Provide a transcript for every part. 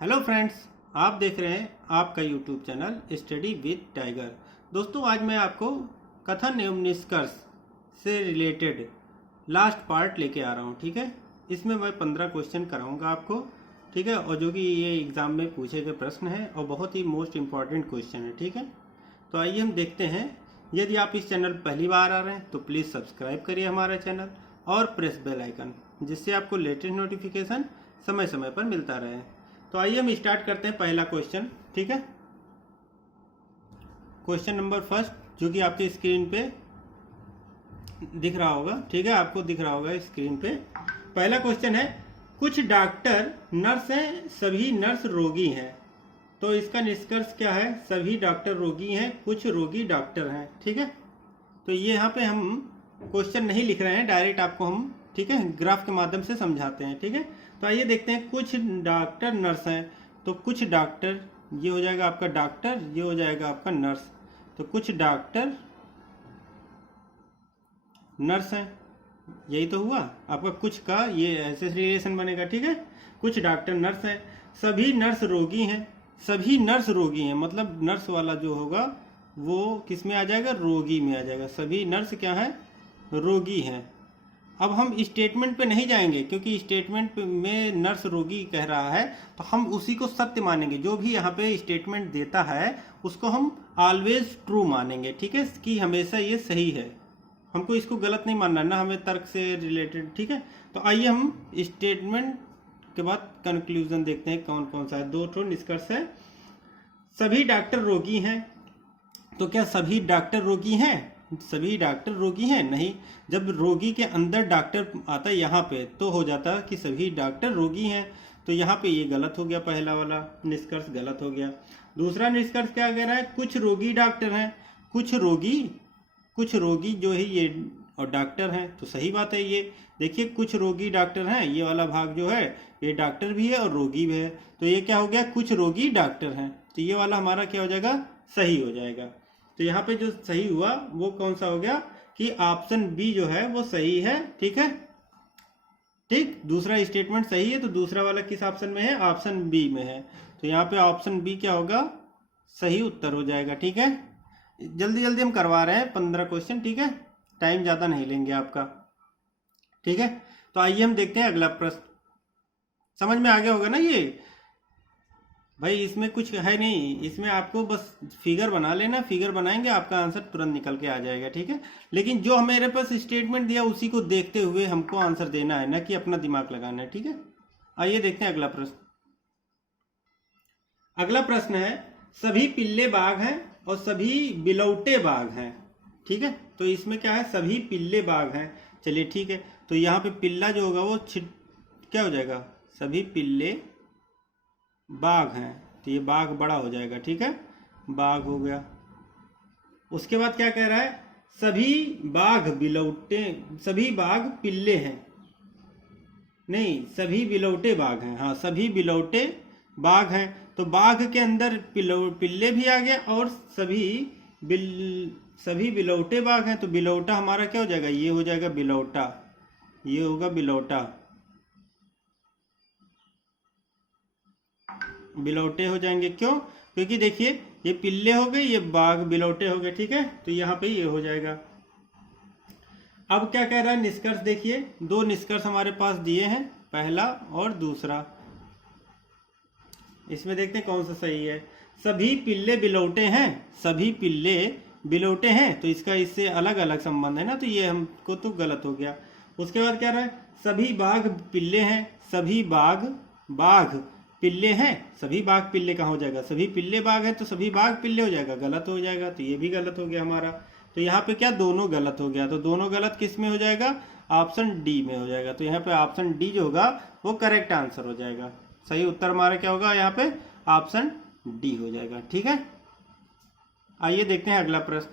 Hello friends, आप देख रहे हैं आपका YouTube channel study with tiger. दोस्तों, आज मैं आपको कथन एवं निष्कर्ष से रिलेटेड लास्ट पार्ट लेके आ रहा हूँ। ठीक है, इसमें मैं 15 क्वेश्चन कराऊंगा आपको। ठीक है, और जो कि ये एग्ज़ाम में पूछे गए प्रश्न हैं और बहुत ही मोस्ट इम्पॉर्टेंट क्वेश्चन है। ठीक है, तो आइए हम देखते हैं। यदि आप इस चैनल पहली बार आ रहे हैं तो प्लीज़ सब्सक्राइब करिए हमारा चैनल और प्रेस बेल आइकन, जिससे आपको लेटेस्ट नोटिफिकेशन समय समय पर मिलता रहे। तो आइए हम स्टार्ट करते हैं पहला क्वेश्चन। ठीक है, क्वेश्चन नंबर फर्स्ट, जो कि आपकी स्क्रीन पे दिख रहा होगा। ठीक है, आपको दिख रहा होगा स्क्रीन पे। पहला क्वेश्चन है, कुछ डॉक्टर नर्स हैं, सभी नर्स रोगी हैं। तो इसका निष्कर्ष क्या है? सभी डॉक्टर रोगी हैं, कुछ रोगी डॉक्टर हैं। ठीक है, तो ये यहाँ पे हम क्वेश्चन नहीं लिख रहे हैं, डायरेक्ट आपको हम ठीक है ग्राफ के माध्यम से समझाते हैं। ठीक है, तो आइए देखते हैं। कुछ डॉक्टर नर्स हैं, तो कुछ डॉक्टर, ये हो जाएगा आपका डॉक्टर, ये हो जाएगा आपका नर्स। तो कुछ डॉक्टर नर्स हैं, यही तो हुआ आपका। कुछ का ये ऐसे रिलेशन बनेगा। ठीक है, कुछ डॉक्टर नर्स हैं, सभी नर्स रोगी हैं। सभी नर्स रोगी हैं, मतलब नर्स वाला जो होगा वो किस में आ जाएगा? रोगी में आ जाएगा। सभी नर्स क्या है? रोगी हैं। अब हम स्टेटमेंट पे नहीं जाएंगे, क्योंकि स्टेटमेंट में नर्स रोगी कह रहा है, तो हम उसी को सत्य मानेंगे। जो भी यहाँ पे स्टेटमेंट देता है उसको हम ऑलवेज ट्रू मानेंगे। ठीक है, कि हमेशा ये सही है, हमको इसको गलत नहीं मानना ना, हमें तर्क से रिलेटेड। ठीक है, तो आइए हम स्टेटमेंट के बाद कंक्लूजन देखते हैं कौन कौन सा है। दो ठो निष्कर्ष है। सभी डॉक्टर रोगी हैं, तो क्या सभी डॉक्टर रोगी हैं? सभी डॉक्टर रोगी हैं? नहीं। जब रोगी के अंदर डॉक्टर आता है यहाँ पे, तो हो जाता है कि सभी डॉक्टर रोगी हैं। तो यहाँ पे ये गलत हो गया, पहला वाला निष्कर्ष गलत हो गया। दूसरा निष्कर्ष क्या कह रहा है? कुछ रोगी डॉक्टर हैं। कुछ रोगी जो है ये और डॉक्टर हैं, तो सही बात है। ये देखिए, कुछ रोगी डॉक्टर हैं, ये वाला भाग जो है ये डॉक्टर भी है और रोगी भी है। तो ये क्या हो गया? कुछ रोगी डॉक्टर हैं। तो ये वाला हमारा क्या हो जाएगा? सही हो जाएगा। तो यहाँ पे जो सही हुआ वो कौन सा हो गया? कि ऑप्शन बी जो है वो सही है। ठीक है, ठीक, दूसरा स्टेटमेंट सही है। तो दूसरा वाला किस ऑप्शन में है? ऑप्शन बी में है। तो यहाँ पे ऑप्शन बी क्या होगा? सही उत्तर हो जाएगा। ठीक है, जल्दी जल्दी हम करवा रहे हैं 15 क्वेश्चन। ठीक है, टाइम ज़्यादा नहीं लेंगे आपका। ठीक है, तो आइए हम देखते हैं अगला प्रश्न। समझ में आ गया होगा ना ये भाई? इसमें कुछ है नहीं, इसमें आपको बस फिगर बना लेना। फिगर बनाएंगे, आपका आंसर तुरंत निकल के आ जाएगा। ठीक है, लेकिन जो हमारे पास स्टेटमेंट दिया उसी को देखते हुए हमको आंसर देना है, ना कि अपना दिमाग लगाना है। ठीक है, आइए देखते हैं अगला प्रश्न। अगला प्रश्न है, सभी पिल्ले बाघ हैं और सभी बिलौटे बाघ हैं। ठीक है, तो इसमें क्या है? सभी पिल्ले बाघ हैं। चलिए ठीक है, तो यहाँ पे पिल्ला जो होगा वो क्या हो जाएगा? सभी पिल्ले बाघ हैं, तो ये बाघ बड़ा हो जाएगा। ठीक है, बाघ हो गया। उसके बाद क्या कह रहा है? सभी बाघ बिलौटे, सभी बाघ पिल्ले हैं। नहीं, सभी बिलौटे बाघ हैं। हाँ, सभी बिलौटे बाघ हैं। तो बाघ के अंदर पिल्ले भी आ गया और सभी बिलौटे बाघ हैं। तो बिलौटा हमारा क्या हो जाएगा? ये हो जाएगा बिलौटा, ये होगा बिलौटा। बिलौटे हो जाएंगे, क्यों? क्योंकि देखिए, ये पिल्ले हो गए, ये बाघ बिलौटे हो गए। ठीक है, तो यहाँ पे ये हो जाएगा। अब क्या कह रहा है निष्कर्ष? देखिए, दो निष्कर्ष हमारे पास दिए हैं, पहला और दूसरा। इसमें देखते हैं कौन सा सही है। सभी पिल्ले बिलौटे हैं, सभी पिल्ले बिलौटे हैं, तो इसका इससे अलग अलग संबंध है ना, तो ये हमको तो गलत हो गया। उसके बाद क्या रहा है? सभी बाघ पिल्ले हैं, सभी बाघ पिल्ले हैं। सभी बाघ पिल्ले कहाँ हो जाएगा? सभी पिल्ले बाघ है, तो सभी बाघ पिल्ले हो जाएगा, गलत हो जाएगा। तो ये भी गलत हो गया हमारा। तो यहाँ पे क्या? दोनों गलत हो गया। तो दोनों गलत किस में हो जाएगा? ऑप्शन डी में हो जाएगा। तो यहाँ पे ऑप्शन डी जो होगा वो करेक्ट आंसर हो जाएगा। सही उत्तर हमारा क्या होगा? यहाँ पे ऑप्शन डी हो जाएगा। ठीक है, आइए देखते हैं अगला प्रश्न।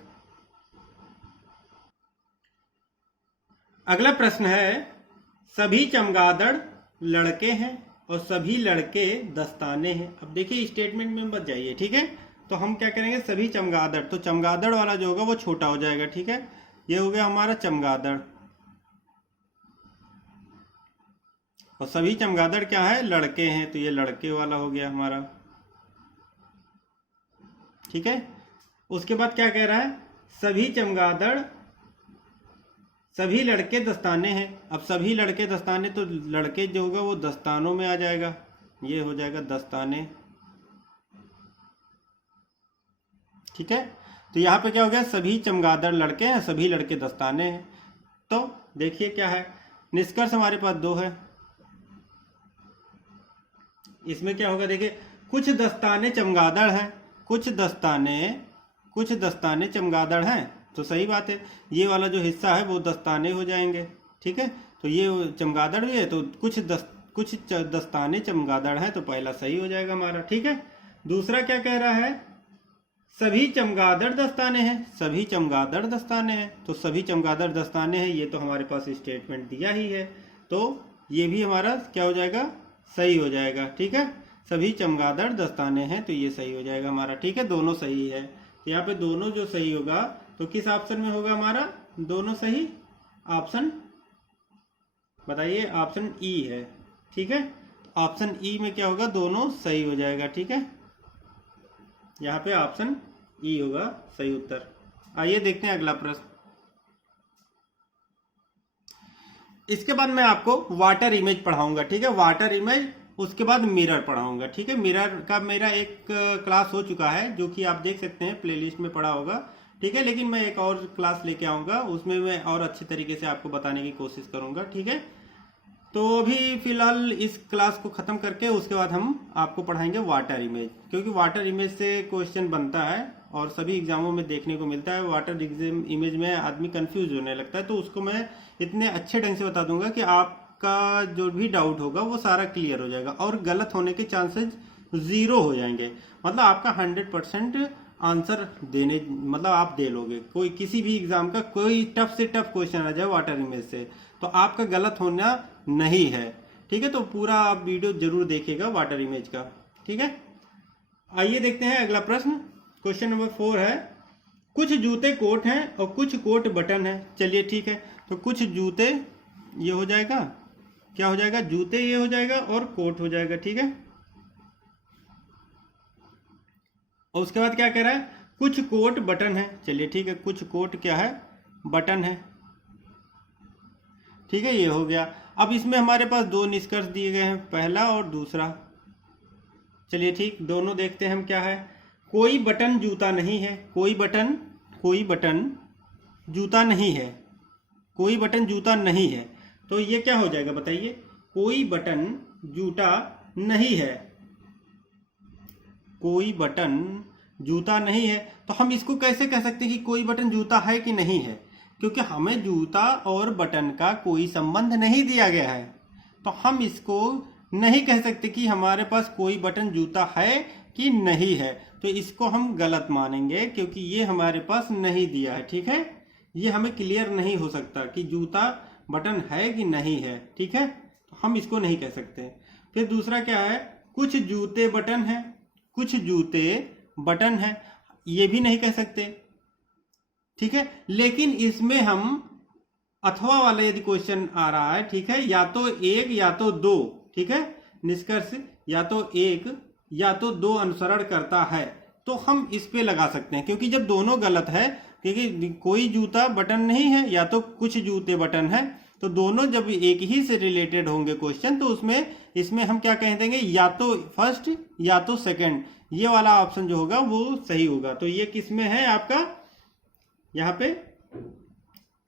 अगला प्रश्न है, सभी चमगादड़ लड़के हैं और सभी लड़के दस्ताने हैं। अब देखिए, स्टेटमेंट में मत जाइए। ठीक है, तो हम क्या करेंगे? सभी चमगादड़, तो चमगादड़ वाला जो होगा वो छोटा हो जाएगा। ठीक है, ये हो गया हमारा चमगादड़। और सभी चमगादड़ क्या है, लड़के हैं, तो ये लड़के वाला हो गया हमारा। ठीक है, उसके बाद क्या कह रहा है, सभी चमगादड़, सभी लड़के दस्ताने हैं। अब सभी लड़के दस्ताने, तो लड़के जो होगा वो दस्तानों में आ जाएगा, ये हो जाएगा दस्ताने। ठीक है, तो यहाँ पे क्या हो गया, सभी चमगादड़ लड़के हैं, सभी लड़के दस्ताने हैं। तो देखिए क्या है, निष्कर्ष हमारे पास 2 है। इसमें क्या होगा, देखिए कुछ दस्ताने चमगादड़ हैं, कुछ दस्ताने चमगादड़ हैं, तो सही बात है, ये वाला जो हिस्सा है वो दस्ताने हो जाएंगे। ठीक है, तो ये चमगादड़ भी है, तो कुछ दस्ताने चमगादड़ हैं, तो पहला सही हो जाएगा हमारा। ठीक है, दूसरा क्या कह रहा है, सभी चमगादड़ दस्ताने हैं, सभी चमगादड़ दस्ताने हैं, तो सभी चमगादड़ दस्ताने हैं, ये तो हमारे पास स्टेटमेंट दिया ही है, तो ये भी हमारा क्या हो जाएगा, सही हो जाएगा। ठीक है, सभी चमगादड़ दस्ताने हैं, तो ये सही हो जाएगा हमारा। ठीक है, दोनों सही है, तो यहाँ पे दोनों जो सही होगा, तो किस ऑप्शन में होगा हमारा दोनों सही, ऑप्शन बताइए, ऑप्शन ई है। ठीक है, ऑप्शन ई में क्या होगा, दोनों सही हो जाएगा। ठीक है, यहाँ पे ऑप्शन ई होगा सही उत्तर। आइए देखते हैं अगला प्रश्न। इसके बाद मैं आपको वाटर इमेज पढ़ाऊंगा। ठीक है, वाटर इमेज, उसके बाद मिरर पढ़ाऊंगा। ठीक है, मिरर का मेरा एक क्लास हो चुका है, जो कि आप देख सकते हैं प्लेलिस्ट में पढ़ा होगा। ठीक है, लेकिन मैं एक और क्लास लेके आऊंगा, उसमें मैं और अच्छे तरीके से आपको बताने की कोशिश करूंगा। ठीक है, तो अभी फिलहाल इस क्लास को ख़त्म करके उसके बाद हम आपको पढ़ाएंगे वाटर इमेज, क्योंकि वाटर इमेज से क्वेश्चन बनता है और सभी एग्जामों में देखने को मिलता है। वाटर इमेज में आदमी कंफ्यूज होने लगता है, तो उसको मैं इतने अच्छे ढंग से बता दूंगा कि आपका जो भी डाउट होगा वो सारा क्लियर हो जाएगा और गलत होने के चांसेस 0 हो जाएंगे। मतलब आपका 100% आंसर देने, मतलब आप दे लोगे। कोई किसी भी एग्जाम का कोई टफ से टफ क्वेश्चन आ जाए वाटर इमेज से, तो आपका गलत होना नहीं है। ठीक है, तो पूरा आप वीडियो जरूर देखिएगा वाटर इमेज का। ठीक है, आइए देखते हैं अगला प्रश्न। क्वेश्चन नंबर 4 है, कुछ जूते कोट हैं और कुछ कोट बटन है। चलिए ठीक है, तो कुछ जूते ये हो जाएगा, क्या हो जाएगा, जूते ये हो जाएगा और कोट हो जाएगा। ठीक है, और उसके बाद क्या कह रहा है, कुछ कोट बटन है। चलिए ठीक है, कुछ कोट क्या है, बटन है। ठीक है, ये हो गया। अब इसमें हमारे पास 2 निष्कर्ष दिए गए हैं, पहला और दूसरा। चलिए ठीक, दोनों देखते हैं हम क्या है। कोई बटन जूता नहीं है, कोई बटन जूता नहीं है, कोई बटन जूता नहीं है, तो ये क्या हो जाएगा बताइए, कोई बटन जूता नहीं है, कोई बटन जूता नहीं है। तो हम इसको कैसे कह सकते हैं कि कोई बटन जूता है कि नहीं है, क्योंकि हमें जूता और बटन का कोई संबंध नहीं दिया गया है, तो हम इसको नहीं कह सकते कि हमारे पास कोई बटन जूता है कि नहीं है। तो इसको हम गलत मानेंगे, क्योंकि ये हमारे पास नहीं दिया है। ठीक है, ये हमें क्लियर नहीं हो सकता कि जूता बटन है कि नहीं है। ठीक है, तो हम इसको नहीं कह सकते। फिर दूसरा क्या है, कुछ जूते बटन है, कुछ जूते बटन है, ये भी नहीं कह सकते। ठीक है, लेकिन इसमें हम अथवा वाला यदि क्वेश्चन आ रहा है, ठीक है, या तो 1 या तो 2, ठीक है, निष्कर्ष या तो 1 या तो 2 अनुसरण करता है, तो हम इस पे लगा सकते हैं। क्योंकि जब दोनों गलत है, क्योंकि कोई जूता बटन नहीं है या तो कुछ जूते बटन है, तो दोनों जब एक ही से रिलेटेड होंगे क्वेश्चन, तो उसमें इसमें हम क्या कह देंगे, या तो फर्स्ट या तो सेकंड, ये वाला ऑप्शन जो होगा वो सही होगा। तो ये किस में है आपका, यहाँ पे,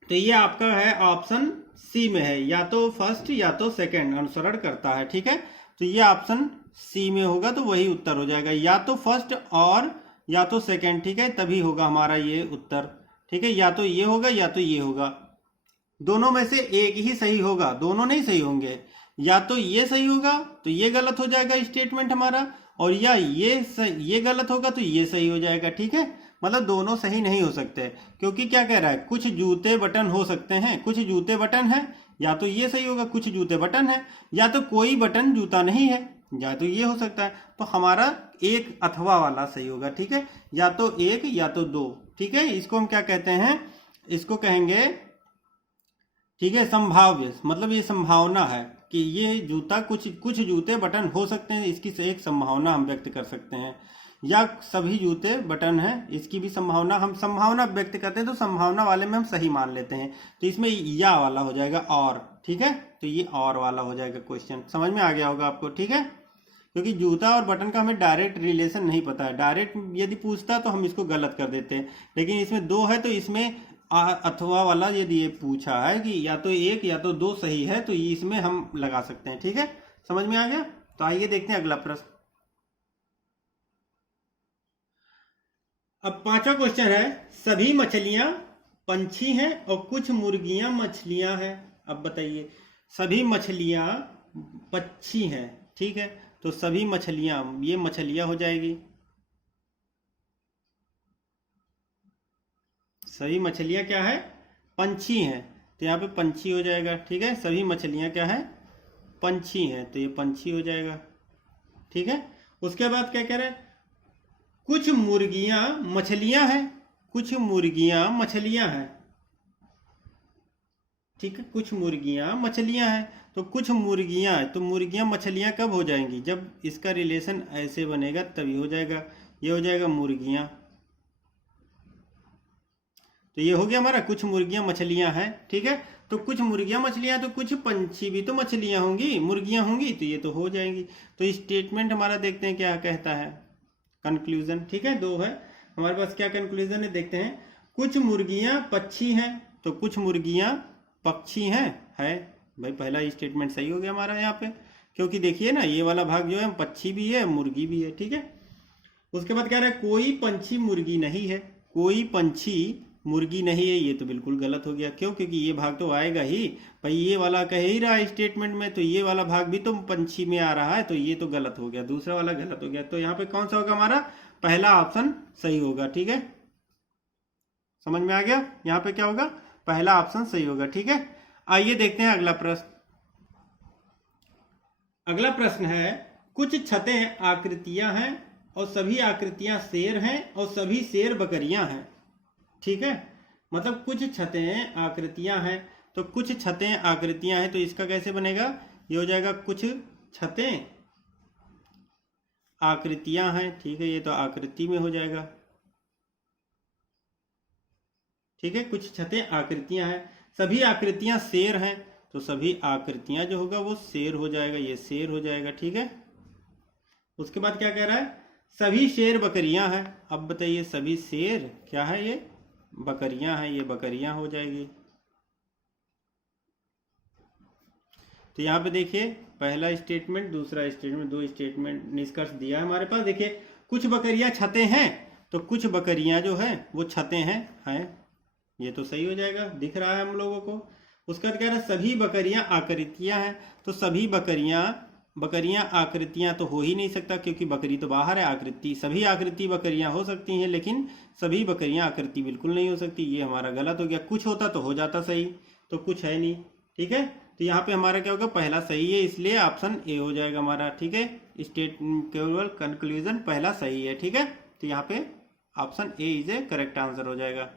तो ये आपका है ऑप्शन सी में है, या तो फर्स्ट या तो सेकंड अनुसरण करता है। ठीक है, तो ये ऑप्शन सी में होगा, तो वही उत्तर हो जाएगा, या तो फर्स्ट और या तो सेकंड। ठीक है, तभी होगा हमारा ये उत्तर। ठीक है, या तो ये होगा या तो ये होगा, दोनों में से एक ही सही होगा, दोनों नहीं सही होंगे। या तो ये सही होगा तो ये गलत हो जाएगा स्टेटमेंट हमारा, और या ये गलत होगा तो ये सही हो जाएगा। ठीक है, मतलब दोनों सही नहीं हो सकते, क्योंकि क्या कह रहा है, कुछ जूते बटन हो सकते हैं, कुछ जूते बटन है, या तो ये सही होगा, कुछ जूते बटन है, या तो कोई बटन जूता नहीं है, या तो ये हो सकता है। तो हमारा 1 अथवा वाला सही होगा। ठीक है, या तो 1 या तो 2। ठीक है, इसको हम क्या कहते हैं, इसको कहेंगे, ठीक है, संभाव्य, मतलब ये संभावना है। कि ये जूता कुछ जूते बटन हो सकते हैं, इसकी एक संभावना हम व्यक्त कर सकते हैं, या सभी जूते बटन हैं, इसकी भी संभावना, हम संभावना व्यक्त करते हैं तो संभावना वाले में हम सही मान लेते हैं। तो इसमें या वाला हो जाएगा और, ठीक है, तो ये और वाला हो जाएगा क्वेश्चन। समझ में आ गया होगा आपको, ठीक है, क्योंकि जूता और बटन का हमें डायरेक्ट रिलेशन नहीं पता है। डायरेक्ट यदि पूछता तो हम इसको गलत कर देते हैं, लेकिन इसमें दो है तो इसमें अथवा वाला यदि ये पूछा है कि या तो एक या तो दो सही है तो इसमें हम लगा सकते हैं, ठीक है, समझ में आ गया। तो आइए देखते हैं अगला प्रश्न। अब पांचवा क्वेश्चन है, सभी मछलियां पंछी हैं और कुछ मुर्गियां मछलियां हैं। अब बताइए, सभी मछलियां पक्षी हैं, ठीक है, तो सभी मछलियां, ये मछलियां हो जाएगी, सभी मछलियां क्या है, पंछी हैं, तो यहाँ पे पंछी हो जाएगा, ठीक है, सभी मछलियां क्या है, पंछी हैं, तो ये पंछी हो जाएगा, ठीक है। उसके बाद क्या कह रहे हैं, कुछ मुर्गियां मछलियां हैं, कुछ मुर्गियां मछलियां हैं, ठीक है, कुछ मुर्गियां मछलियां हैं, तो कुछ मुर्गियां, तो मुर्गियां मछलियां कब हो जाएंगी, जब इसका रिलेशन ऐसे बनेगा तभी हो जाएगा, ये हो जाएगा मुर्गियां, तो ये हो गया हमारा कुछ मुर्गियां मछलियां हैं, ठीक है। तो कुछ मुर्गियां मछलियां, तो कुछ पंछी भी तो मछलियां होंगी, मुर्गियां होंगी, तो ये तो हो जाएंगी। तो स्टेटमेंट हमारा देखते हैं क्या कहता है, कंक्लूजन, ठीक है, दो है हमारे पास, क्या कंक्लूजन है देखते हैं। कुछ मुर्गियां पक्षी हैं, तो कुछ मुर्गियां पक्षी हैं, है भाई, पहला स्टेटमेंट सही हो गया हमारा यहाँ पे, क्योंकि देखिए ना ये वाला भाग जो है पक्षी भी है मुर्गी भी है, ठीक है। उसके बाद क्या रहा है, कोई पंछी मुर्गी नहीं है, कोई पंछी मुर्गी नहीं है, ये तो बिल्कुल गलत हो गया, क्यों, क्योंकि ये भाग तो आएगा ही भाई, ये वाला कह ही रहा है स्टेटमेंट में, तो ये वाला भाग भी तो पंछी में आ रहा है, तो ये तो गलत हो गया, दूसरा वाला गलत हो गया। तो यहाँ पे कौन सा होगा हमारा, पहला ऑप्शन सही होगा, ठीक है, समझ में आ गया, यहाँ पे क्या होगा, पहला ऑप्शन सही होगा, ठीक है। आइए देखते हैं अगला प्रश्न। अगला प्रश्न है, कुछ छतें आकृतियां हैं और सभी आकृतियां शेर हैं और सभी शेर बकरियां हैं, ठीक है, मतलब कुछ छतें आकृतियां हैं, तो कुछ छतें आकृतियां हैं, तो इसका कैसे बनेगा, ये हो जाएगा कुछ छतें आकृतियां हैं, ठीक है, ये तो आकृति में हो जाएगा, ठीक है, कुछ छतें आकृतियां हैं, सभी आकृतियां शेर हैं, तो सभी आकृतियां जो होगा वो शेर हो जाएगा, ये शेर हो जाएगा, ठीक है। उसके बाद क्या कह रहा है, सभी शेर बकरियां हैं। अब बताइए, सभी शेर क्या है, ये बकरियां हैं, ये बकरियां हो जाएगी। तो यहाँ पे देखिए, पहला स्टेटमेंट दूसरा स्टेटमेंट, दो स्टेटमेंट निष्कर्ष दिया है हमारे पास। देखिए, कुछ बकरियां छतें हैं, तो कुछ बकरियां जो है वो छतें हैं, ये तो सही हो जाएगा, दिख रहा है हम लोगों को। उसका क्या है, सभी बकरियां आकृतियां हैं, तो सभी बकरियां आकृतियां तो हो ही नहीं सकता, क्योंकि बकरी तो बाहर है, आकृति, सभी आकृति बकरियां हो सकती हैं, लेकिन सभी बकरियां आकृति बिल्कुल नहीं हो सकती, ये हमारा गलत हो गया। कुछ होता तो हो जाता सही, तो कुछ है नहीं, ठीक है। तो यहाँ पे हमारा क्या होगा, पहला सही है, इसलिए ऑप्शन ए हो जाएगा हमारा, ठीक है, केवल कंक्लूजन पहला सही है, ठीक है, तो यहाँ पे option A is A correct answer हो जाएगा,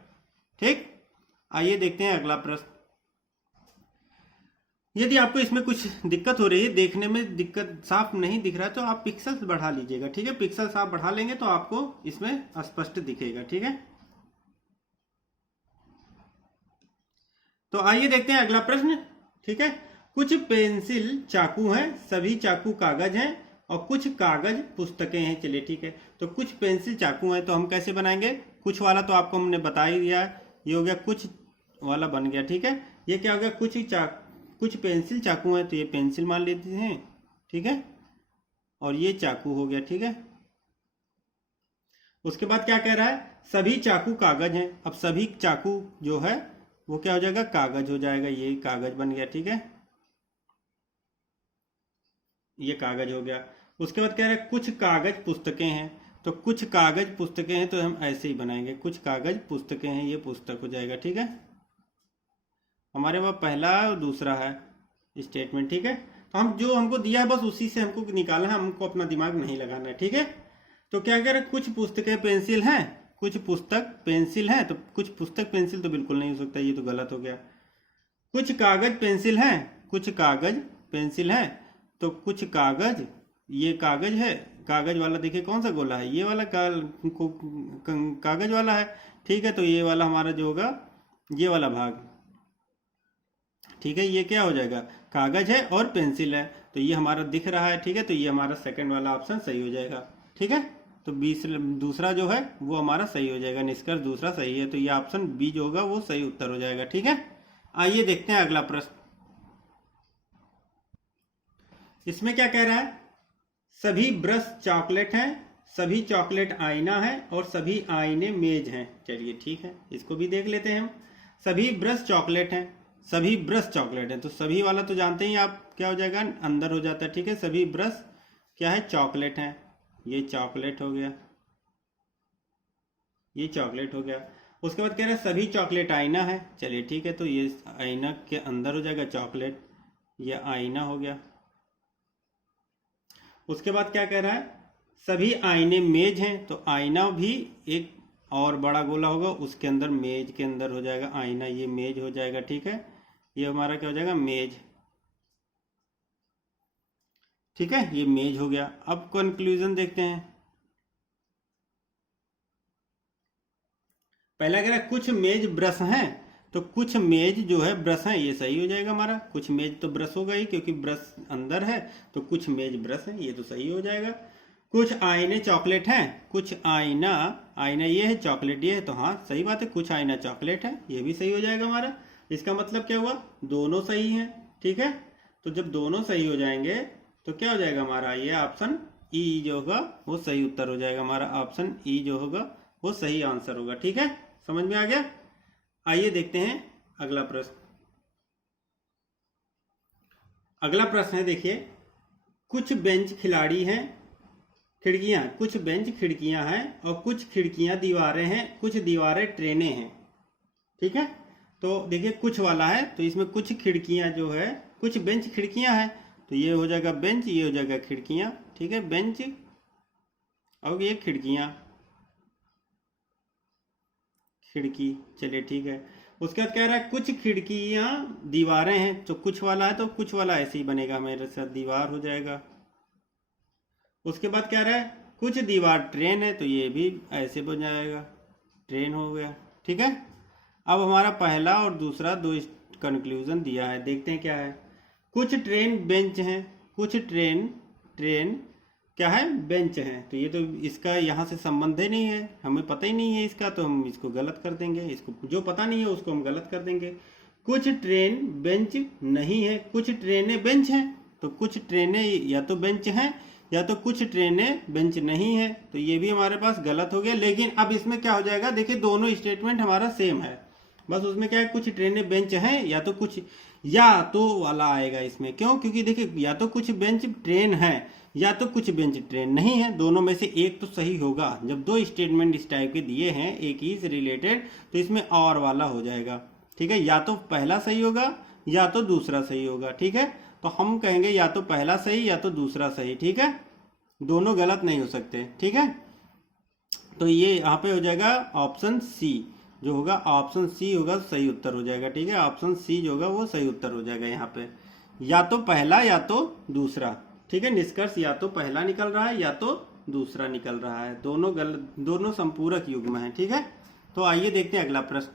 ठीक। आइए देखते हैं अगला प्रश्न। यदि आपको इसमें कुछ दिक्कत हो रही है, देखने में दिक्कत, साफ नहीं दिख रहा है, तो आप पिक्सल्स बढ़ा लीजिएगा, ठीक है, पिक्सल्स आप बढ़ा लेंगे तो आपको इसमें स्पष्ट दिखेगा, ठीक है। तो आइए देखते हैं अगला प्रश्न, ठीक है। कुछ पेंसिल चाकू हैं, सभी चाकू कागज हैं और कुछ कागज पुस्तकें हैं, चलिए ठीक है। तो कुछ पेंसिल चाकू हैं, तो हम कैसे बनाएंगे, कुछ वाला तो आपको हमने बता ही दिया, ये हो गया कुछ वाला बन गया, ठीक है। ये क्या हो गया, कुछ पेंसिल चाकू हैं, तो ये पेंसिल मान लेते हैं, ठीक है, और ये चाकू हो गया, ठीक है। उसके बाद क्या कह रहा है, सभी चाकू कागज हैं। अब सभी चाकू जो है वो क्या हो जाएगा, कागज हो जाएगा, ये कागज बन गया, ठीक है, ये कागज हो गया। उसके बाद कह रहा है कुछ कागज पुस्तकें हैं, तो कुछ कागज पुस्तकें हैं, तो हम ऐसे ही बनाएंगे, कुछ कागज पुस्तकें हैं, ये पुस्तक हो जाएगा, ठीक है। हमारे पास पहला और दूसरा है स्टेटमेंट, ठीक है। तो हम जो हमको दिया है बस उसी से हमको निकालना है, हमको अपना दिमाग नहीं लगाना है, ठीक है। तो क्या कह रहे हैं, कुछ पुस्तकें पेंसिल हैं, कुछ पुस्तक पेंसिल हैं, तो कुछ पुस्तक पेंसिल तो बिल्कुल नहीं हो सकता, ये तो गलत हो गया। कुछ कागज पेंसिल हैं, कुछ कागज पेंसिल है, तो कुछ कागज, ये कागज है, कागज वाला देखिए कौन सा गोला है, ये वाला कागज वाला है, ठीक है। तो ये वाला हमारा जो होगा ये वाला भाग, ठीक है, ये क्या हो जाएगा, कागज है और पेंसिल है, तो ये हमारा दिख रहा है, ठीक है। तो ये हमारा सेकंड वाला ऑप्शन सही हो जाएगा, ठीक है। तो दूसरा जो है वो हमारा सही हो जाएगा, निष्कर्ष दूसरा सही है, तो ये ऑप्शन बी जो होगा वो सही उत्तर हो जाएगा, ठीक है। आइए देखते हैं अगला प्रश्न। इसमें क्या कह रहा है, सभी ब्रश चॉकलेट हैं, सभी चॉकलेट आईना है और सभी आईने मेज हैं। चलिए ठीक है, इसको भी देख लेते हैं हम। सभी ब्रश चॉकलेट हैं, सभी ब्रश चॉकलेट हैं, तो सभी वाला तो जानते ही आप, क्या हो जाएगा, अंदर हो जाता है, ठीक है। सभी ब्रश क्या है, चॉकलेट हैं, ये चॉकलेट हो गया, ये चॉकलेट हो गया। उसके बाद कह रहा है सभी चॉकलेट आईना है, चलिए ठीक है, तो ये आईना के अंदर हो जाएगा चॉकलेट, ये आईना हो गया। उसके बाद क्या कह रहा है, सभी आईने मेज हैं, तो आईना भी एक और बड़ा गोला होगा, उसके अंदर मेज के अंदर हो जाएगा आईना, ये मेज हो जाएगा, ठीक है। ये हमारा क्या हो जाएगा, मेज, ठीक है, ये मेज हो गया। अब कंक्लूजन देखते हैं। पहला कह रहा है कुछ मेज ब्रश हैं, तो कुछ मेज जो है ब्रश हैं, ये सही हो जाएगा हमारा, कुछ मेज तो ब्रश होगा ही क्योंकि ब्रश अंदर है, तो कुछ मेज ब्रश है, ये तो सही हो जाएगा। कुछ आईने चॉकलेट हैं, कुछ आईना, आईना ये है, चॉकलेट ये है, तो हाँ सही बात है, कुछ आईना चॉकलेट है, ये भी सही हो जाएगा हमारा। इसका मतलब क्या हुआ, दोनों सही हैं, ठीक है। तो जब दोनों सही हो जाएंगे तो क्या हो जाएगा हमारा, ये ऑप्शन ई जो होगा वो सही उत्तर हो जाएगा हमारा, ऑप्शन ई जो होगा वो सही आंसर होगा, ठीक है। समझ में आ गया। आइए देखते हैं अगला प्रश्न। अगला प्रश्न है, देखिए, कुछ बेंच खिलाड़ी हैं, खिड़कियां, कुछ बेंच खिड़कियां हैं और कुछ खिड़कियां दीवारें हैं, कुछ दीवारें ट्रेनें हैं, ठीक है। तो देखिए कुछ वाला है, तो इसमें कुछ खिड़कियां जो है, कुछ बेंच खिड़कियां हैं, तो ये हो जाएगा बेंच, ये हो जाएगा खिड़कियां, ठीक है, बेंच और ये खिड़कियां, खिड़की, चलिए ठीक है। उसके बाद कह रहा है कुछ खिड़कियां दीवारें हैं, तो कुछ वाला है, तो कुछ वाला ऐसे ही बनेगा मेरे साथ, दीवार हो जाएगा। उसके बाद कह रहा है कुछ दीवार ट्रेन है, तो ये भी ऐसे बन जाएगा, ट्रेन हो गया, ठीक है। अब हमारा पहला और दूसरा दो कंक्लूजन दिया है, देखते हैं क्या है। कुछ ट्रेन बेंच हैं, कुछ ट्रेन क्या है, बेंच हैं, तो ये तो इसका यहाँ से संबंध ही नहीं है, हमें पता ही नहीं है इसका, तो हम इसको गलत कर देंगे, इसको जो पता नहीं है उसको हम गलत कर देंगे। कुछ ट्रेन बेंच नहीं है, कुछ ट्रेनें बेंच हैं, तो कुछ ट्रेनें या तो बेंच हैं या तो कुछ ट्रेनें बेंच नहीं है, तो ये भी हमारे पास गलत हो गया। लेकिन अब इसमें क्या हो जाएगा, देखिए दोनों स्टेटमेंट हमारा सेम है, बस उसमें क्या है, कुछ ट्रेनें बेंच हैं या तो कुछ, या तो वाला आएगा इसमें, क्यों, क्योंकि देखिए या तो कुछ बेंच ट्रेन है या तो कुछ बेंच ट्रेन नहीं है, दोनों में से एक तो सही होगा। जब दो स्टेटमेंट इस टाइप के दिए हैं एक ही से रिलेटेड, तो इसमें और वाला हो जाएगा, ठीक है, या तो पहला सही होगा या तो दूसरा सही होगा, ठीक है। तो हम कहेंगे या तो पहला सही या तो दूसरा सही, ठीक है, दोनों गलत नहीं हो सकते, ठीक है। तो ये यहाँ पे हो जाएगा ऑप्शन सी जो होगा, ऑप्शन सी होगा सही उत्तर हो जाएगा, ठीक है, ऑप्शन सी जो होगा वो सही उत्तर हो जाएगा यहाँ पे, या तो पहला या तो दूसरा, ठीक है। निष्कर्ष या तो पहला निकल रहा है या तो दूसरा निकल रहा है, दोनों गलत, दोनों संपूरक युग्म है, ठीक है। तो आइए देखते हैं अगला प्रश्न।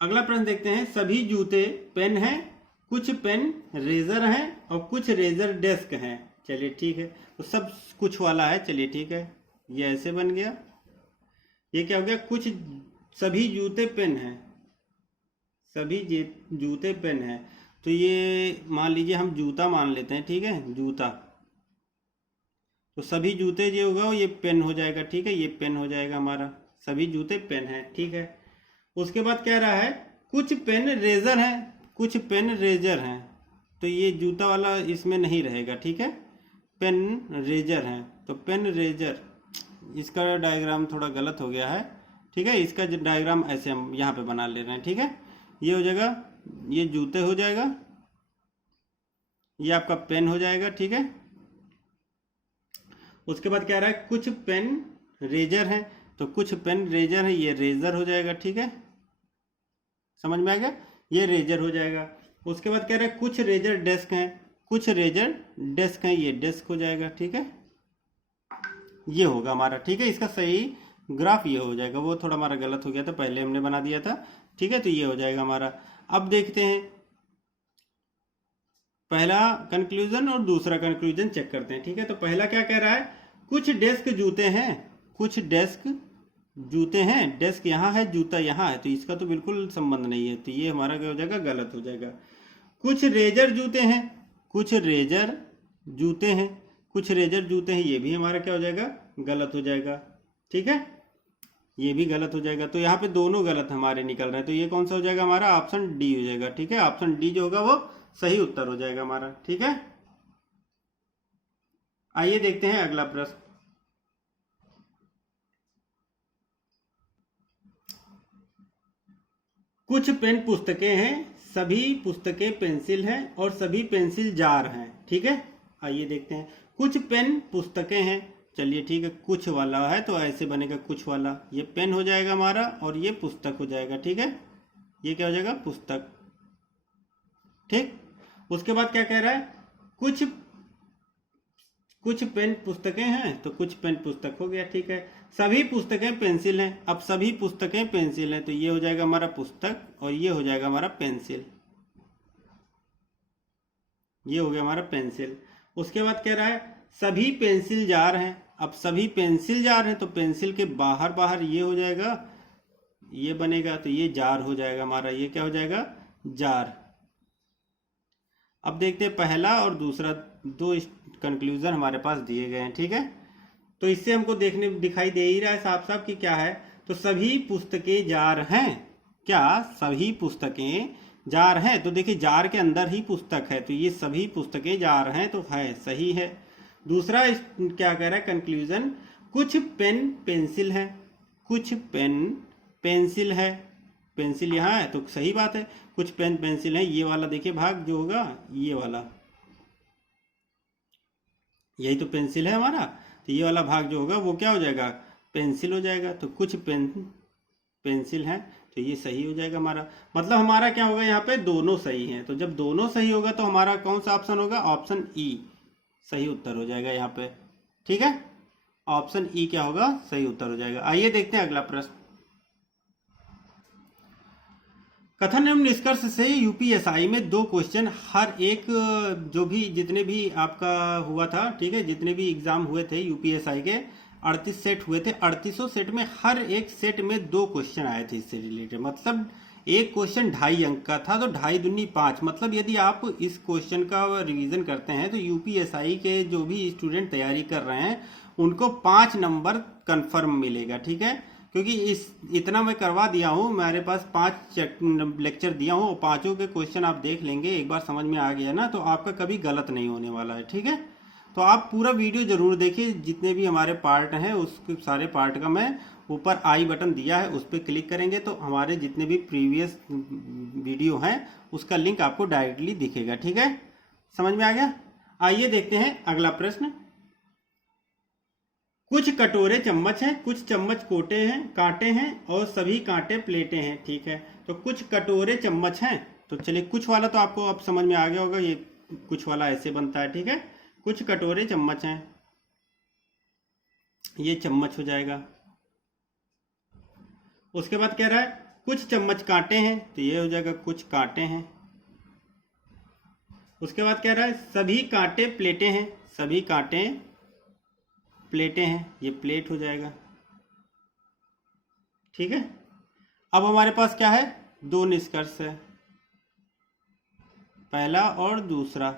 अगला प्रश्न देखते हैं, सभी जूते पेन हैं, कुछ पेन रेजर हैं और कुछ रेजर डेस्क हैं, चलिए ठीक है, तो सब कुछ वाला है, चलिए ठीक है, ये ऐसे बन गया, ये क्या हो गया, कुछ, सभी जूते पेन हैं, सभी जूते पेन हैं, तो ये मान लीजिए हम जूता मान लेते हैं, ठीक है, जूता, तो सभी जूते जो होगा ये पेन हो जाएगा, ठीक है, ये पेन हो जाएगा हमारा, सभी जूते पेन है, ठीक है। उसके बाद कह रहा है कुछ पेन रेजर हैं, कुछ पेन रेजर हैं, तो ये जूता वाला इसमें नहीं रहेगा, ठीक है, पेन रेजर हैं, तो पेन रेजर, इसका डायग्राम थोड़ा गलत हो गया है, ठीक है, इसका डायग्राम ऐसे हम यहाँ पे बना ले रहे हैं, ठीक है, ये हो जाएगा, ये जूते हो जाएगा, ये आपका पेन हो जाएगा, ठीक है। उसके बाद कह रहा है कुछ पेन रेजर हैं, तो कुछ पेन रेजर है, ये रेजर हो जाएगा, ठीक है, समझ में आ गया। ये रेजर हो जाएगा। उसके बाद कह रहा है कुछ रेजर डेस्क हैं, कुछ रेजर डेस्क हैं, ये डेस्क हो जाएगा। ठीक है, ये होगा हमारा। ठीक है, इसका सही ग्राफ ये हो जाएगा। वो थोड़ा हमारा गलत हो गया था, पहले हमने बना दिया था। ठीक है, तो ये हो जाएगा हमारा। अब देखते हैं पहला कंक्लूजन और दूसरा कंक्लूजन चेक करते हैं। ठीक है, तो पहला क्या कह रहा है, कुछ डेस्क जूते हैं, कुछ डेस्क जूते हैं, डेस्क यहाँ है, जूता यहाँ है, तो इसका तो बिल्कुल संबंध नहीं है, तो ये हमारा क्या हो जाएगा, गलत हो जाएगा। कुछ रेजर जूते हैं, कुछ रेजर जूते हैं, कुछ रेजर जूते हैं, ये भी हमारा क्या हो जाएगा, गलत हो जाएगा। ठीक है, ये भी गलत हो जाएगा। तो यहाँ पे दोनों गलत हमारे निकल रहे हैं, तो ये कौन सा हो जाएगा हमारा, ऑप्शन डी हो जाएगा। ठीक है, ऑप्शन डी जो होगा वो सही उत्तर हो जाएगा हमारा। ठीक है, आइए देखते हैं अगला प्रश्न। कुछ पेन पुस्तकें हैं, सभी पुस्तकें पेंसिल हैं और सभी पेंसिल जार हैं। ठीक है, आइए देखते हैं। कुछ पेन पुस्तकें हैं, चलिए ठीक है, कुछ वाला है तो ऐसे बनेगा कुछ वाला, ये पेन हो जाएगा हमारा और ये पुस्तक हो जाएगा। ठीक है, ये क्या हो जाएगा, पुस्तक। ठीक, उसके बाद क्या कह रहा है, कुछ पेन पुस्तकें हैं, तो कुछ पेन पुस्तक हो गया। ठीक है, सभी पुस्तकें पेंसिल हैं, अब सभी पुस्तकें पेंसिल हैं, तो ये हो जाएगा हमारा पुस्तक और ये हो जाएगा हमारा पेंसिल, ये हो गया हमारा पेंसिल। उसके बाद कह रहा है सभी पेंसिल जार हैं, अब सभी पेंसिल जार हैं तो पेंसिल के बाहर बाहर ये हो जाएगा, ये बनेगा, तो ये जार हो जाएगा हमारा, ये क्या हो जाएगा, जार। अब देखते हैं पहला और दूसरा, दो कंक्लूजन हमारे पास दिए गए हैं। ठीक है, तो इससे हमको दिखाई दे ही रहा है साफ साफ कि क्या है, तो सभी पुस्तकें जार हैं, क्या सभी पुस्तकें जार हैं, तो देखिए जार के अंदर ही पुस्तक है, तो ये सभी पुस्तकें जार हैं, तो है, सही है। दूसरा क्या कह रहा है कंक्लूजन, कुछ पेन पेंसिल है, कुछ पेन पेंसिल है, पेंसिल यहाँ है तो सही बात है, कुछ पेन पेंसिल है, ये वाला देखिए भाग जो होगा, ये वाला, यही तो पेंसिल है हमारा, तो ये वाला भाग जो होगा वो क्या हो जाएगा, पेंसिल हो जाएगा। तो कुछ पेन पेंसिल है, तो ये सही हो जाएगा हमारा। मतलब हमारा क्या होगा, यहाँ पे दोनों सही हैं, तो जब दोनों सही होगा तो हमारा कौन सा ऑप्शन होगा, ऑप्शन ई सही उत्तर हो जाएगा यहाँ पे। ठीक है, ऑप्शन ई क्या होगा, सही उत्तर हो जाएगा। आइए देखते हैं अगला प्रश्न। कथन एवं निष्कर्ष से यूपीएसआई में 2 क्वेश्चन हर एक, जो भी जितने भी आपका हुआ था, ठीक है, जितने भी एग्जाम हुए थे यूपीएसआई के 38 सेट हुए थे, 38 सेट में हर एक सेट में 2 क्वेश्चन आए थे इससे रिलेटेड। मतलब एक क्वेश्चन 2.5 अंक का था, तो 2.5 दूनी 5, मतलब यदि आप इस क्वेश्चन का रिवीजन करते हैं तो यूपीएसआई के जो भी स्टूडेंट तैयारी कर रहे हैं उनको 5 नंबर कंफर्म मिलेगा। ठीक है, क्योंकि इतना मैं करवा दिया हूँ, मेरे पास 5 लेक्चर दिया हूँ, 5 के क्वेश्चन आप देख लेंगे, एक बार समझ में आ गया ना तो आपका कभी गलत नहीं होने वाला है। ठीक है, तो आप पूरा वीडियो जरूर देखिए, जितने भी हमारे पार्ट हैं उसके सारे पार्ट का मैं ऊपर आई बटन दिया है, उस पर क्लिक करेंगे तो हमारे जितने भी प्रीवियस वीडियो हैं उसका लिंक आपको डायरेक्टली दिखेगा। ठीक है, समझ में आ गया। आइए देखते हैं अगला प्रश्न। कुछ कटोरे चम्मच हैं, कुछ चम्मच कांटे हैं और सभी कांटे प्लेटें हैं। ठीक है, तो कुछ कटोरे चम्मच हैं, तो चलिए कुछ वाला तो आपको अब समझ में आ गया होगा, ये कुछ वाला ऐसे बनता है। ठीक है, कुछ कटोरे चम्मच हैं, ये चम्मच हो जाएगा। उसके बाद कह रहा है कुछ चम्मच कांटे हैं, तो ये हो जाएगा कुछ कांटे हैं। उसके बाद कह रहा है सभी कांटे प्लेटें हैं, सभी कांटे प्लेटें हैं, ये प्लेट हो जाएगा। ठीक है, अब हमारे पास क्या है, 2 निष्कर्ष है, पहला और दूसरा,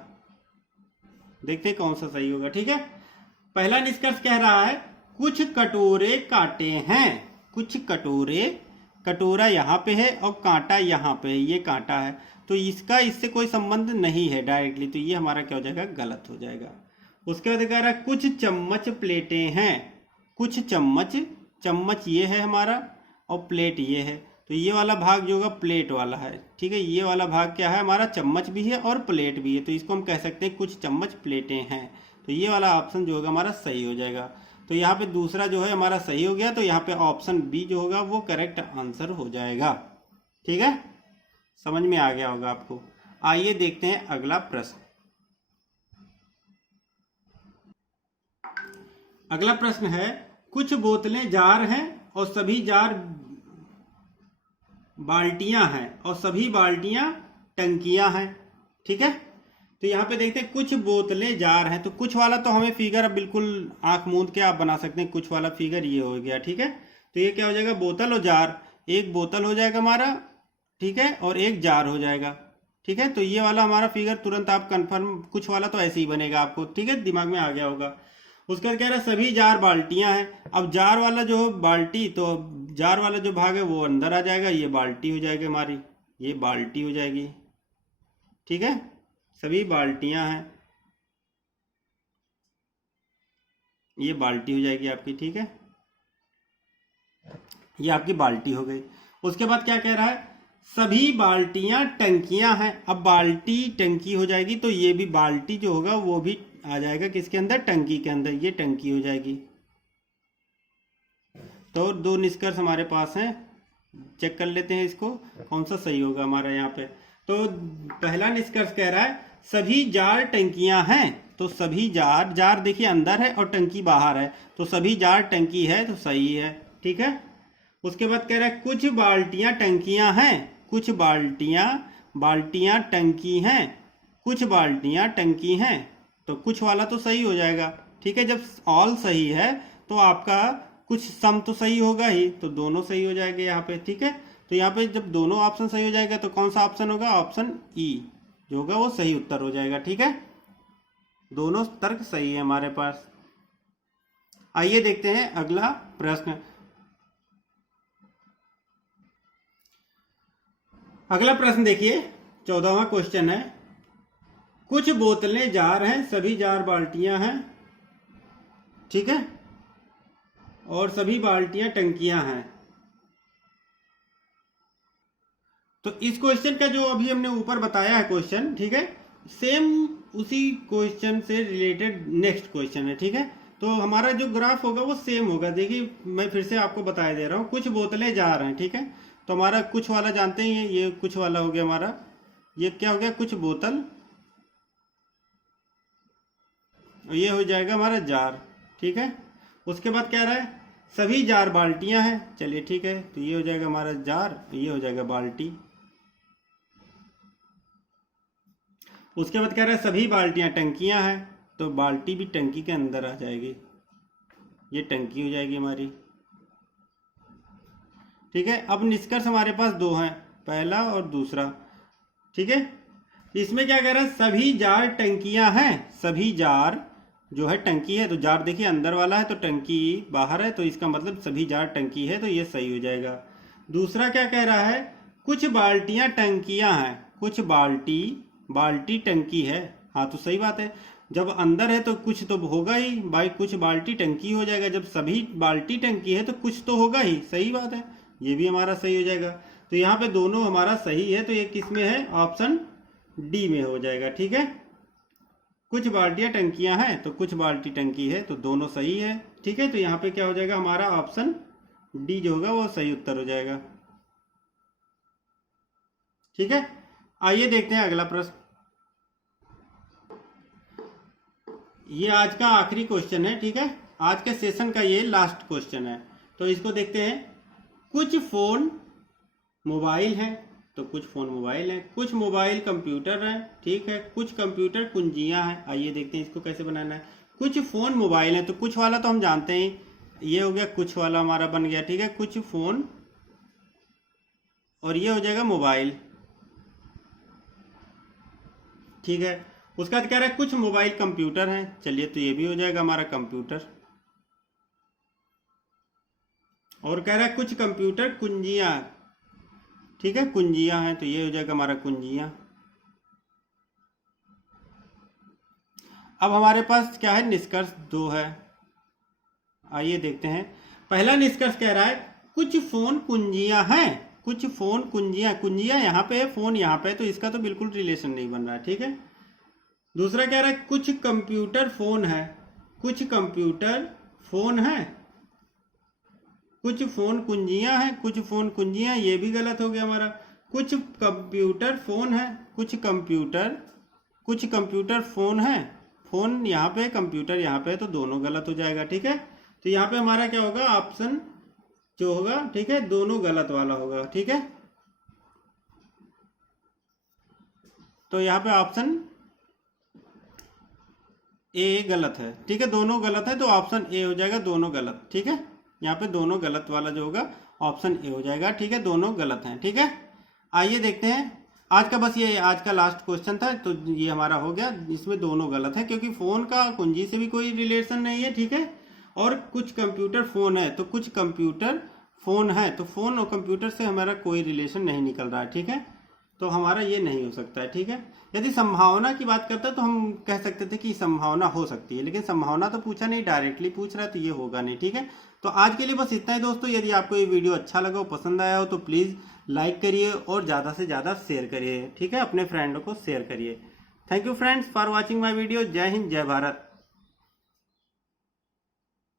देखते हैं कौन सा सही होगा। ठीक है, पहला निष्कर्ष कह रहा है कुछ कटोरे कांटे हैं, कुछ कटोरे, कटोरा यहाँ पे है और कांटा यहाँ पे है, ये कांटा है, तो इसका इससे कोई संबंध नहीं है डायरेक्टली, तो ये हमारा क्या हो जाएगा, गलत हो जाएगा। उसके बाद कह रहा है कुछ चम्मच प्लेटें हैं, कुछ चम्मच, चम्मच ये है हमारा और प्लेट ये है, तो ये वाला भाग जो होगा प्लेट वाला है। ठीक है, ये वाला भाग क्या है हमारा, चम्मच भी है और प्लेट भी है, तो इसको हम कह सकते हैं कुछ चम्मच प्लेटें हैं, तो ये वाला ऑप्शन जो होगा हमारा सही हो जाएगा। तो यहाँ पे दूसरा जो है हमारा सही हो गया, तो यहाँ पे ऑप्शन बी जो होगा वो करेक्ट आंसर हो जाएगा। ठीक है, समझ में आ गया होगा आपको। आइए देखते हैं अगला प्रश्न। अगला प्रश्न है, कुछ बोतलें जार हैं और सभी जार बाल्टियां हैं और सभी बाल्टियां टंकियां हैं। ठीक है, तो यहाँ पे देखते हैं कुछ बोतलें जार हैं, तो कुछ वाला तो हमें फिगर अब बिल्कुल आंख मूंद के आप बना सकते हैं। कुछ वाला फिगर ये हो गया। ठीक है, तो ये क्या हो जाएगा, बोतल और जार। एक बोतल हो जाएगा हमारा, ठीक है, और एक जार हो जाएगा। ठीक है, तो ये वाला हमारा फिगर तुरंत आप कंफर्म, कुछ वाला तो ऐसे ही बनेगा आपको। ठीक है, दिमाग में आ गया होगा। उसका कह रहा है सभी जार बाल्टियां हैं। अब जार वाला जो बाल्टी, तो जार वाला जो भाग है वो अंदर आ जाएगा, ये बाल्टी हो जाएगी हमारी, ये बाल्टी हो जाएगी। ठीक है, सभी बाल्टियां हैं, ये बाल्टी हो जाएगी आपकी। ठीक है, ये आपकी बाल्टी हो गई। उसके बाद क्या कह रहा है, सभी बाल्टियां टंकियां हैं। अब बाल्टी टंकी हो जाएगी, तो ये भी बाल्टी जो होगा वो भी आ जाएगा किसके अंदर, टंकी के अंदर, ये टंकी हो जाएगी। तो दो निष्कर्ष हमारे पास हैं, चेक कर लेते हैं इसको कौन सा सही होगा हमारा यहाँ पे। तो पहला निष्कर्ष कह रहा है सभी जार टंकियां हैं, तो सभी जार, जार देखिए अंदर है और टंकी बाहर है, तो सभी जार टंकी है, तो सही है। ठीक है, उसके बाद कह रहा है कुछ बाल्टियां टंकियां हैं, कुछ बाल्टियां टंकी हैं, कुछ बाल्टियां टंकी हैं, तो कुछ वाला तो सही हो जाएगा। ठीक है, जब ऑल सही है तो आपका कुछ सम तो सही होगा ही, तो दोनों सही हो जाएंगे यहाँ पे। ठीक है, तो यहाँ पे जब दोनों ऑप्शन सही हो जाएगा तो कौन सा ऑप्शन होगा, ऑप्शन ई जो होगा वो सही उत्तर हो जाएगा। ठीक है, दोनों तर्क सही है हमारे पास। आइए देखते हैं अगला प्रश्न। अगला प्रश्न देखिए, 14वां क्वेश्चन है, कुछ बोतलें जार हैं, सभी जार बाल्टियां हैं। ठीक है, और सभी बाल्टियां टंकियां हैं। तो इस क्वेश्चन का जो अभी हमने ऊपर बताया है क्वेश्चन, ठीक है, सेम उसी क्वेश्चन से रिलेटेड नेक्स्ट क्वेश्चन है। ठीक है, तो हमारा जो ग्राफ होगा वो सेम होगा। देखिए मैं फिर से आपको बताया दे रहा हूँ, कुछ बोतलें जार हैं। ठीक है, तो हमारा कुछ वाला जानते हैं, ये कुछ वाला हो गया हमारा, ये क्या हो गया, कुछ बोतल, और ये हो जाएगा हमारा जार। ठीक है, उसके बाद क्या रहा है, सभी जार बाल्टियां हैं। चलिए ठीक है, तो ये हो जाएगा हमारा जार, ये हो जाएगा बाल्टी। उसके बाद कह रहा है सभी बाल्टियां टंकियां हैं, तो बाल्टी भी टंकी के अंदर आ जाएगी, ये टंकी हो जाएगी हमारी। ठीक है, अब निष्कर्ष हमारे पास दो हैं, पहला और दूसरा। ठीक है, इसमें क्या कह रहा है, सभी जार टंकियां हैं, सभी जार जो है टंकी है, तो जार देखिए अंदर वाला है तो टंकी बाहर है, तो इसका मतलब सभी जार टंकी है, तो ये सही हो जाएगा। दूसरा क्या कह रहा है, कुछ बाल्टियां टंकियां हैं, कुछ बाल्टी टंकी है। हाँ, तो सही बात है, जब अंदर है तो कुछ तो होगा ही भाई, कुछ बाल्टी टंकी हो जाएगा। जब सभी बाल्टी टंकी है तो कुछ तो होगा ही, सही बात है, ये भी हमारा सही हो जाएगा। तो यहाँ पे दोनों हमारा सही है, तो ये किस में है, ऑप्शन डी में हो जाएगा। ठीक है, कुछ बाल्टियां टंकियां हैं तो कुछ बाल्टी टंकी है, तो दोनों सही है। ठीक है, तो यहाँ पे क्या हो जाएगा, हमारा ऑप्शन डी जो होगा वो सही उत्तर हो जाएगा। ठीक है, आइए देखते हैं अगला प्रश्न। ये आज का आखिरी क्वेश्चन है। ठीक है, आज के सेशन का ये लास्ट क्वेश्चन है, तो इसको देखते हैं। कुछ फोन मोबाइल हैं, तो कुछ फोन मोबाइल हैं, कुछ मोबाइल कंप्यूटर हैं। ठीक है, कुछ कंप्यूटर कुंजियां हैं। आइए देखते हैं इसको कैसे बनाना है। कुछ फोन मोबाइल हैं, तो कुछ वाला तो हम जानते हैं, ये हो गया कुछ वाला हमारा बन गया। ठीक है, कुछ फोन, और ये हो जाएगा मोबाइल। ठीक है, उसका क्या रहा है, कुछ मोबाइल कंप्यूटर हैं। चलिए, तो ये भी हो जाएगा हमारा कंप्यूटर। और कह रहा है कुछ कंप्यूटर कुंजियां, ठीक है, कुंजियां हैं, तो ये हो जाएगा हमारा कुंजियां। अब हमारे पास क्या है, निष्कर्ष दो है। आइए देखते हैं। पहला निष्कर्ष कह रहा है कुछ फोन कुंजियां हैं, कुछ फोन कुंजियां, कुंजियां यहाँ पे है, फोन यहाँ पे है, तो इसका तो बिल्कुल रिलेशन नहीं बन रहा है। ठीक है, दूसरा कह रहा है कुछ कंप्यूटर फोन है, कुछ कंप्यूटर फोन है, कुछ फोन कुंजियां हैं, कुछ फोन कुंजियां, ये भी गलत हो गया हमारा। कुछ कंप्यूटर फोन है, कुछ कंप्यूटर फोन है, फोन यहाँ पे कंप्यूटर यहाँ पे, तो दोनों गलत हो जाएगा। ठीक है, तो यहाँ पे हमारा क्या होगा, ऑप्शन जो होगा, ठीक है, दोनों गलत वाला होगा। ठीक है, तो यहाँ पे ऑप्शन ए गलत है। ठीक है, दोनों गलत है तो ऑप्शन ए हो जाएगा, दोनों गलत। ठीक है, यहाँ पे दोनों गलत वाला जो होगा ऑप्शन ए हो जाएगा। ठीक है, दोनों गलत हैं। ठीक है, आइए देखते हैं आज का, बस ये आज का लास्ट क्वेश्चन था, तो ये हमारा हो गया। इसमें दोनों गलत है क्योंकि फोन का कुंजी से भी कोई रिलेशन नहीं है। ठीक है, और कुछ कंप्यूटर फोन है, तो कुछ कंप्यूटर फोन है, तो फोन और कंप्यूटर से हमारा कोई रिलेशन नहीं निकल रहा है। ठीक है, तो हमारा ये नहीं हो सकता है। ठीक है, यदि संभावना की बात करता तो हम कह सकते थे कि संभावना हो सकती है, लेकिन संभावना तो पूछा नहीं, डायरेक्टली पूछ रहा है, तो ये होगा नहीं। ठीक है, तो आज के लिए बस इतना ही दोस्तों। यदि आपको ये वीडियो अच्छा लगा हो, पसंद आया हो, तो प्लीज़ लाइक करिए और ज़्यादा से ज़्यादा शेयर करिए। ठीक है, अपने फ्रेंडों को शेयर करिए। Thank you friends for watching my video. जय हिंद, जय भारत।